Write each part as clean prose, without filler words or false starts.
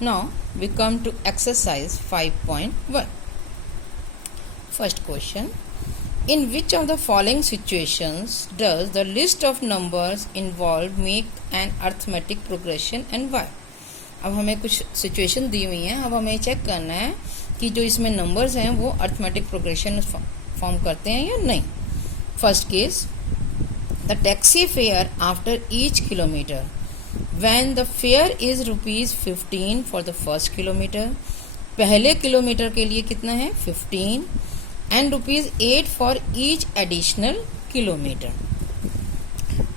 Now we come to exercise 5.1. First question. In which of the following situations does the list of numbers involved make an arithmetic progression and why? अब हमें कुछ situation दी हुई हैं, अब हमें check करना है कि जो इसमें नंबर्स हैं वो अर्थमेटिक प्रोग्रेशन फॉर्म करते हैं या नहीं. First case, the taxi fare after each kilometre when the fair is ₹15 for the first kilometre. पहले किलोमीटर के लिए कितना है 15 and ₹8 for each additional kilometre.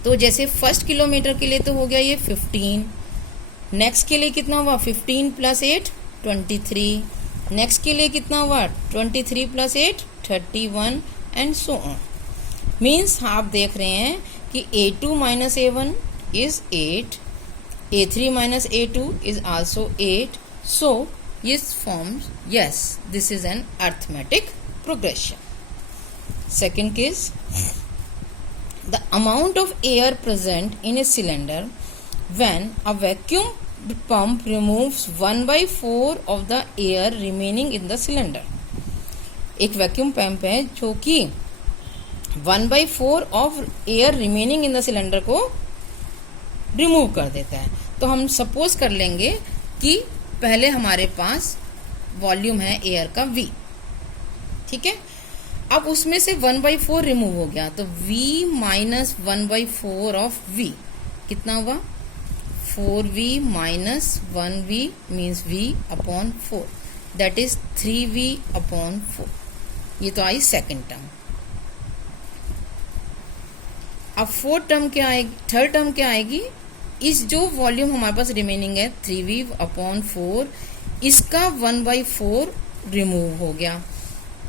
तो जैसे फर्स्ट किलोमीटर के लिए तो हो गया ये 15, नेक्स्ट के लिए कितना हुआ 15 + 8 23, नेक्स्ट के लिए कितना हुआ 23 + 8 31 एंड सो ऑन. मीन्स आप देख रहे हैं कि A2 - A1 is 8, A3 - A2 is also 8. So this forms, yes, this is an arithmetic progression. Second case, the amount of air present in a cylinder when a vacuum pump removes 1/4 of the air remaining in the cylinder. एक vacuum pump है जो कि 1/4 of air remaining in the cylinder को remove कर देता है. तो हम सपोज कर लेंगे कि पहले हमारे पास वॉल्यूम है एयर का V, ठीक है. अब उसमें से 1/4 रिमूव हो गया तो V - 1/4 ऑफ V कितना हुआ 4V - 1V means V/4, that is 3V/4. ये तो आई सेकेंड टर्म. अब फोर्थ टर्म क्या आएगी, थर्ड टर्म क्या आएगी. इस जो वॉल्यूम हमारे पास रिमेनिंग है 3V/4, इसका 1/4 रिमूव हो गया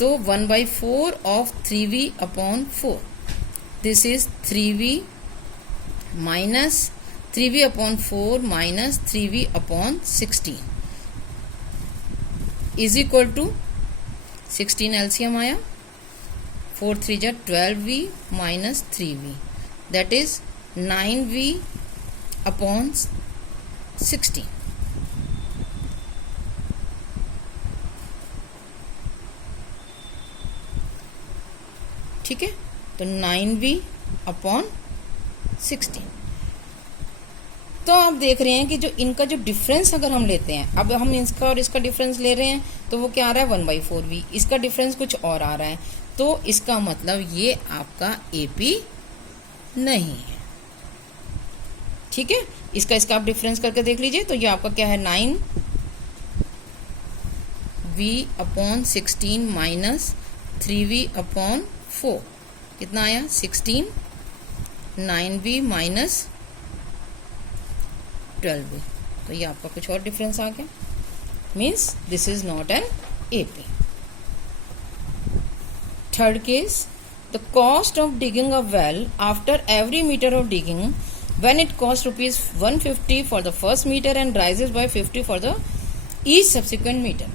तो 1/4 of 3V/4, this is 3V - 3V/4 minus 3V/16 is equal to 16 LCM आया, 4 3 जा 12V minus 3V, that is 9V/16. ठीक है, तो 9V/16. तो आप देख रहे हैं कि जो इनका जो डिफरेंस अगर हम लेते हैं, अब हम इसका और इसका डिफरेंस ले रहे हैं तो वो क्या आ रहा है 1/4V, इसका डिफरेंस कुछ और आ रहा है. तो इसका मतलब ये आपका AP नहीं है. ठीक है, इसका आप डिफरेंस करके देख लीजिए. तो ये आपका क्या है 9V/16 माइनस 3V/4 कितना आया 16, 9V माइनस 12V. तो ये आपका कुछ और डिफरेंस आ गया. Means this is not an AP. Third case, the cost of digging a well after every metre of digging when it costs ₹150 for the first meter and rises by 50 for the each subsequent meter.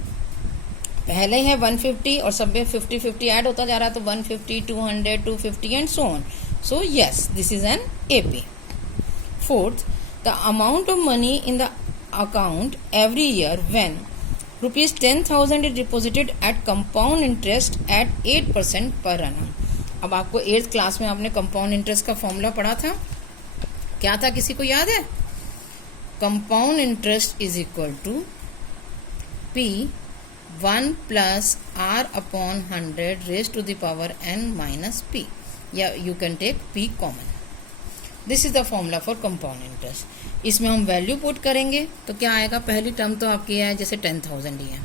पहले है 150 और सब में 50-50 add होता जा रहा है तो 150, 200, 250 and so on. So yes, this is an AP. Fourth, the amount of money in the account every year when ₹10,000 is deposited at compound interest at 8% per annum. अब आपको 8th क्लास में आपने compound interest का formula पढ़ा था, क्या था किसी को याद है. Compound interest is equal to P1 + R/100 raised to the power n minus P, या you can take P common. This is the formula for compound interest. इसमें हम वैल्यू पुट करेंगे तो क्या आएगा, पहली टर्म तो आपकी है जैसे 10,000 ही है,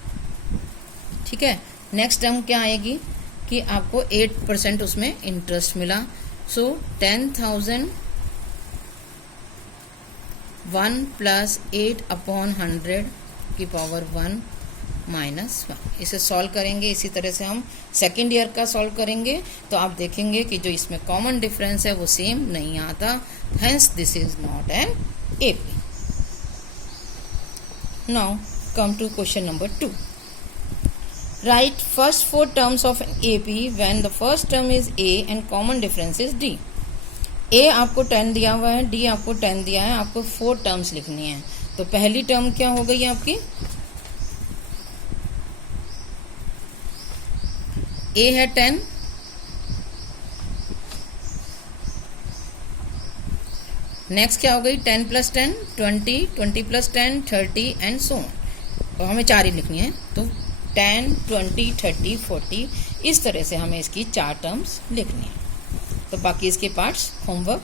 ठीक है. नेक्स्ट टर्म क्या आएगी कि आपको 8% उसमें इंटरेस्ट मिला. सो 10,000 1 + 8/100 की पावर 1 माइनस 1. इसे सॉल्व करेंगे. इसी तरह से हम सेकेंड ईयर का सॉल्व करेंगे तो आप देखेंगे कि जो इसमें कॉमन डिफरेंस है वो सेम नहीं आता. Hence this is not an AP. Now come to question number 2. Write first 4 terms of AP when the first term is A and common difference is D. A आपको 10 दिया हुआ है, D आपको 10 दिया है, आपको 4 टर्म्स लिखनी है. तो पहली टर्म क्या हो गई आपकी, ए है 10, नेक्स्ट क्या हो गई 10 + 10 20, 20 + 10 30 एंड सो ऑन। तो हमें 4 ही लिखनी है, तो 10 20 30 40 इस तरह से हमें इसकी 4 टर्म्स लिखनी है। तो बाकी इसके parts homework.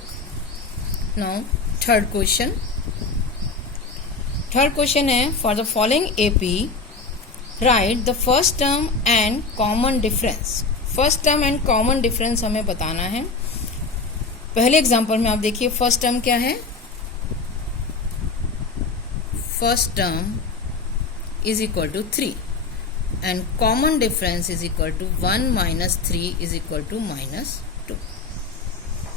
Now third question है for the following AP write the first term and common difference. First term and common difference हमें बताना है। पहले एग्जांपल में आप देखिए फर्स्ट टर्म क्या है, first term is equal to 3 and common difference is equal to 1 - 3 is equal to -2।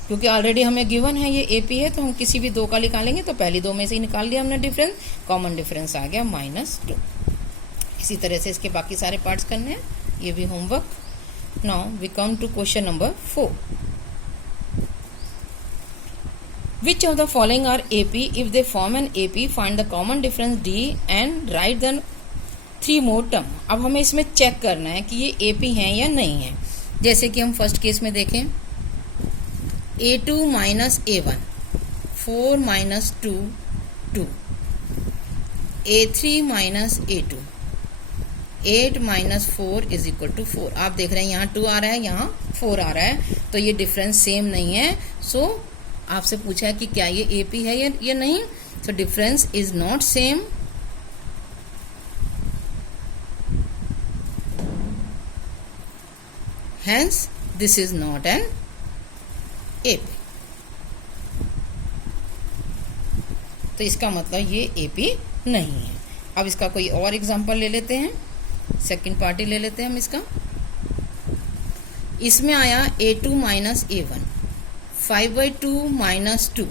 क्योंकि ऑलरेडी हमें गिवन है ये एपी है, तो हम किसी भी दो का निकालेंगे, तो पहली दो में से ही निकाल लिया हमने डिफरेंस, कॉमन डिफरेंस आ गया -2। इसी तरह से इसके बाकी सारे पार्ट्स करने हैं, ये भी homework. Now we come to question number 4। Which of the following are AP? If they form an AP, find the common difference D and write the 3 more term। अब हमें इसमें चेक करना है कि ये AP हैं या नहीं है। जैसे कि हम फर्स्ट केस में देखें, A2 - A1, 4 - 2 2, A3 - A2, 8 - 4 is equal to 4। आप देख रहे हैं यहाँ 2 आ रहा है, यहाँ 4 आ रहा है, तो ये डिफरेंस सेम नहीं है। सो आपसे पूछा है कि क्या ये एपी है या नहीं, तो difference is not same. Hence this is not an AP. तो इसका मतलब ये एपी नहीं है। अब इसका कोई और एग्जांपल ले लेते हैं, सेकंड पार्टी ले लेते हैं हम इसका। इसमें आया A2 - A1, 5/2 - 2,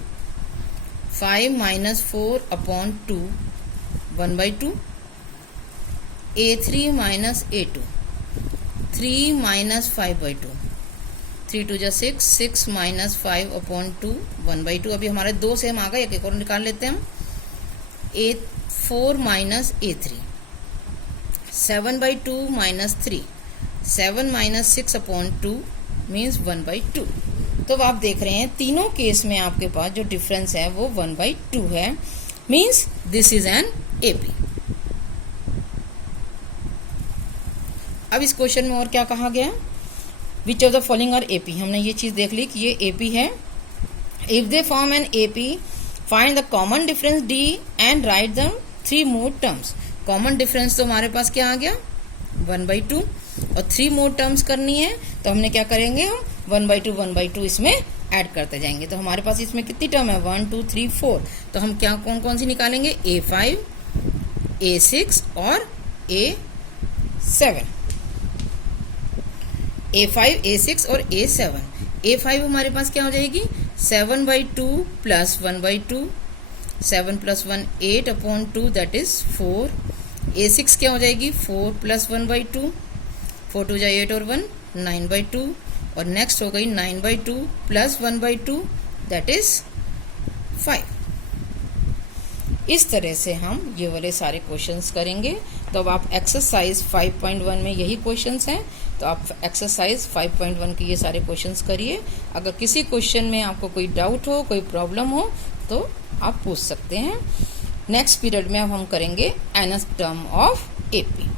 5 - 4/2, 1/2, A3 - A2, 3 - 5/2, 3 2 जा 6, 6 - 5/2, 1/2। अभी हमारे 2 सेम आ गए, एक और निकाल लेते हैं हम। A4 - A3, 7/2 - 3, 7 - 6/2 means 1/2। तो आप देख रहे हैं तीनों केस में आपके पास जो डिफरेंस है वो 1/2 है, means this is an AP. अब इस क्वेश्चन में और क्या कहा गया, which of the following are AP. हमने ये चीज देख ली कि ये एपी है। If they form an AP find the common difference D and write the 3 more terms. Common difference तो हमारे पास क्या आ गया 1/2, और 3 मोर टर्म्स करनी है, तो हमने क्या करेंगे, हम 1/2 इसमें ऐड करते जाएंगे। तो हमारे पास इसमें कितनी टर्म है 1 2 3 4। तो हम क्या कौन कौन सी निकालेंगे, A5, A6 और A7। A5, A6 और A7। A5 हमारे पास क्या हो जाएगी 7/2 + 1/2, 7 + 1 8/2 दैट इज 4। A6 क्या हो जाएगी 4 + 1/2, 4 2 जा 8 और 1 9/2, और नेक्स्ट हो गई 9/2 + 1/2 दैट इज 5। इस तरह से हम ये वाले सारे क्वेश्चंस करेंगे। तो अब आप एक्सरसाइज 5.1 में यही क्वेश्चंस हैं, तो आप एक्सरसाइज 5.1 के ये सारे क्वेश्चंस करिए। अगर किसी क्वेश्चन में आपको कोई डाउट हो, कोई प्रॉब्लम हो, तो आप पूछ सकते हैं। नेक्स्ट पीरियड में अब हम करेंगे nth टर्म ऑफ एपी।